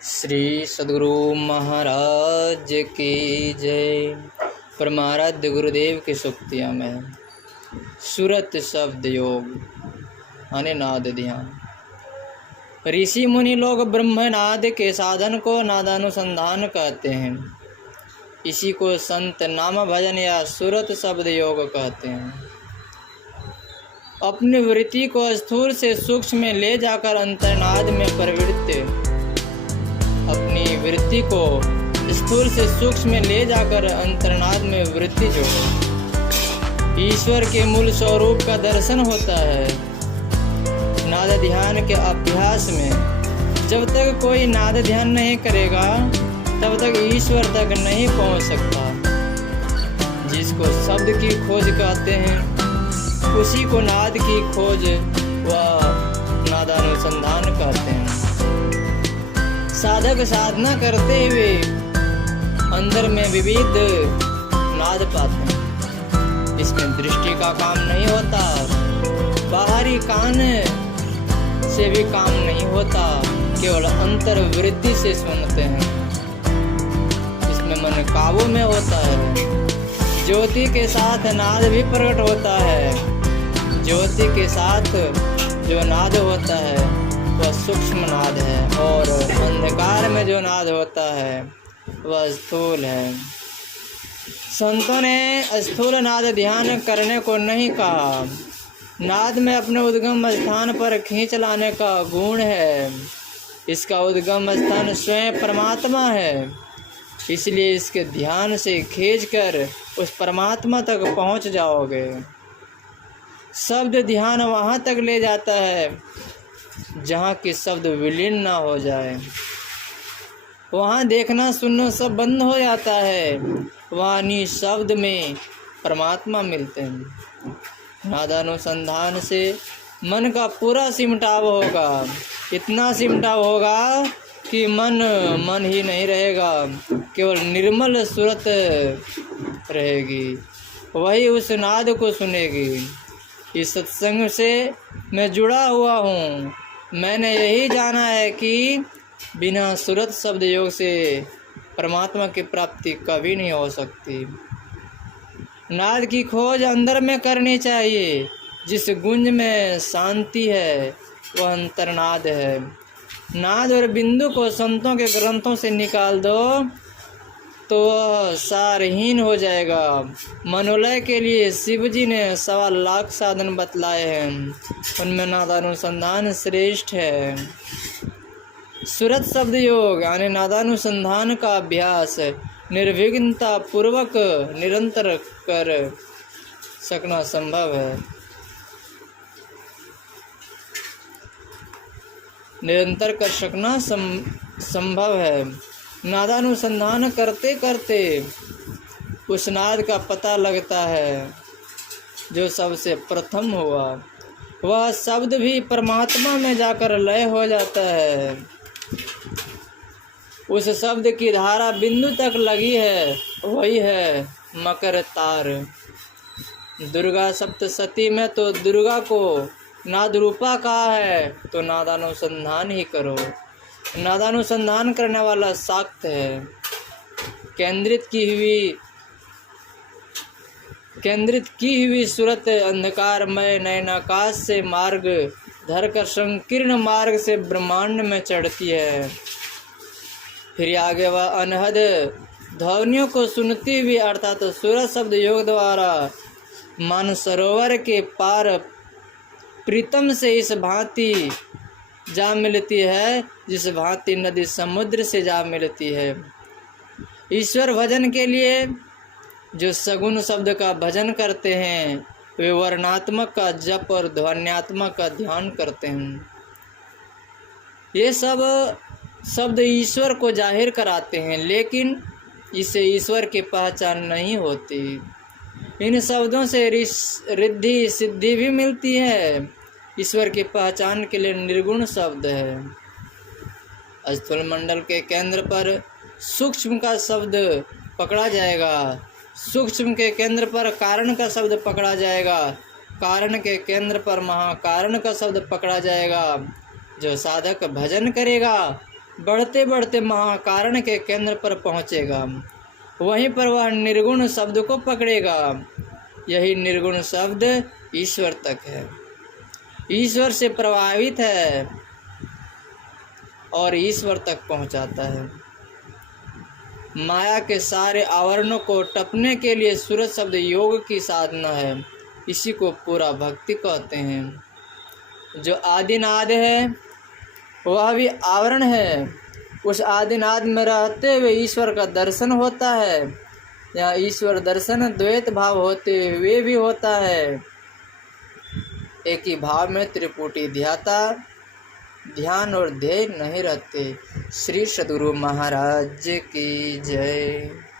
श्री सद्गुरु महाराज की जय। परमाराध्य गुरुदेव की सूक्तियाँ में सुरत शब्द योग यानी नाद ध्यान। ऋषि मुनि लोग ब्रह्मनाद के साधन को नादानुसंधान कहते हैं। इसी को संत नाम भजन या सुरत शब्द योग कहते हैं। अपनी वृत्ति को स्थूल से सूक्ष्म में ले जाकर अंतर्नाद में प्रवृत्त अपनी वृत्ति को स्थूल से सूक्ष्म में ले जाकर अंतर्नाद में वृत्ति जो ईश्वर के मूल स्वरूप का दर्शन होता है। नाद ध्यान के अभ्यास में जब तक कोई नाद ध्यान नहीं करेगा तब तक ईश्वर तक नहीं पहुंच सकता। जिसको शब्द की खोज कहते हैं उसी को नाद की खोज व नादानुसंधान कहते हैं। साधक साधना करते हुए अंदर में विविध नाद पाते हैं। इसमें दृष्टि का काम नहीं होता, बाहरी कान से भी काम नहीं होता, केवल अंतर वृत्ति से सुनते हैं। इसमें मन काबू में होता है। ज्योति के साथ नाद भी प्रकट होता है। ज्योति के साथ जो नाद होता है वह सूक्ष्म नाद है और अंधकार में जो नाद होता है वह स्थूल है। संतों ने स्थूल नाद ध्यान करने को नहीं कहा। नाद में अपने उद्गम स्थान पर खींच लाने का गुण है। इसका उद्गम स्थान स्वयं परमात्मा है, इसलिए इसके ध्यान से खींचकर उस परमात्मा तक पहुंच जाओगे। शब्द ध्यान वहाँ तक ले जाता है जहाँ की शब्द विलीन ना हो जाए। वहाँ देखना सुनना सब बंद हो जाता है। वहाँ निःशब्द में परमात्मा मिलते हैं। नादानुसंधान से मन का पूरा सिमटाव होगा। इतना सिमटाव होगा कि मन ही नहीं रहेगा, केवल निर्मल सूरत रहेगी। वही उस नाद को सुनेगी। इस सत्संग से मैं जुड़ा हुआ हूँ। मैंने यही जाना है कि बिना सुरत शब्द योग से परमात्मा की प्राप्ति कभी नहीं हो सकती। नाद की खोज अंदर में करनी चाहिए। जिस गुंज में शांति है वह अंतर्नाद है। नाद और बिंदु को संतों के ग्रंथों से निकाल दो तो वह सारहीन हो जाएगा। मनोलय के लिए शिव जी ने 1.25 लाख साधन बतलाए हैं, उनमें नादानुसंधान श्रेष्ठ है। सुरत शब्द योग यानी नादानुसंधान का अभ्यास निर्विघ्नता पूर्वक निरंतर कर सकना संभव है। निरंतर कर सकना संभव है। नादानुसंधान करते करते उस नाद का पता लगता है जो सबसे प्रथम हुआ। वह शब्द भी परमात्मा में जाकर लय हो जाता है। उस शब्द की धारा बिंदु तक लगी है, वही है मकर तार। दुर्गा सप्तशती में तो दुर्गा को नाद रूपा कहा है, तो नादानुसंधान ही करो। नादानुसंधान करने वाला शाक्त है। केंद्रित की हुई सूरत अंधकारमय नयनाकाश से मार्ग धरकर संकीर्ण मार्ग से ब्रह्मांड में चढ़ती है। फिर आगे वह अनहद ध्वनियों को सुनती हुई अर्थात सूरत शब्द योग द्वारा मानसरोवर के पार प्रीतम से इस भांति जा मिलती है जिस भांति नदी समुद्र से जा मिलती है। ईश्वर भजन के लिए जो सगुण शब्द का भजन करते हैं वे वर्णात्मक का जप और ध्वन्यात्मक का ध्यान करते हैं। ये सब शब्द ईश्वर को जाहिर कराते हैं, लेकिन इससे ईश्वर की पहचान नहीं होती। इन शब्दों से रिद्धि सिद्धि भी मिलती है। ईश्वर की पहचान के लिए निर्गुण शब्द है। स्थूल मंडल के केंद्र पर सूक्ष्म का शब्द पकड़ा जाएगा। सूक्ष्म के केंद्र पर कारण का शब्द पकड़ा जाएगा। कारण के केंद्र पर महाकारण का शब्द पकड़ा जाएगा। जो साधक भजन करेगा बढ़ते बढ़ते महाकारण के केंद्र पर पहुँचेगा। वहीं पर वह निर्गुण शब्द को पकड़ेगा। यही निर्गुण शब्द ईश्वर तक है, ईश्वर से प्रभावित है और ईश्वर तक पहुंचाता है। माया के सारे आवरणों को टपने के लिए सूरज शब्द योग की साधना है। इसी को पूरा भक्ति कहते हैं। जो आदिनाद है वह भी आवरण है। उस आदिनाद में रहते हुए ईश्वर का दर्शन होता है। या ईश्वर दर्शन द्वैत भाव होते हुए भी होता है। एक ही भाव में त्रिपुटी ध्याता ध्यान और ध्येय नहीं रहते। श्री सद्गुरु महाराज की जय।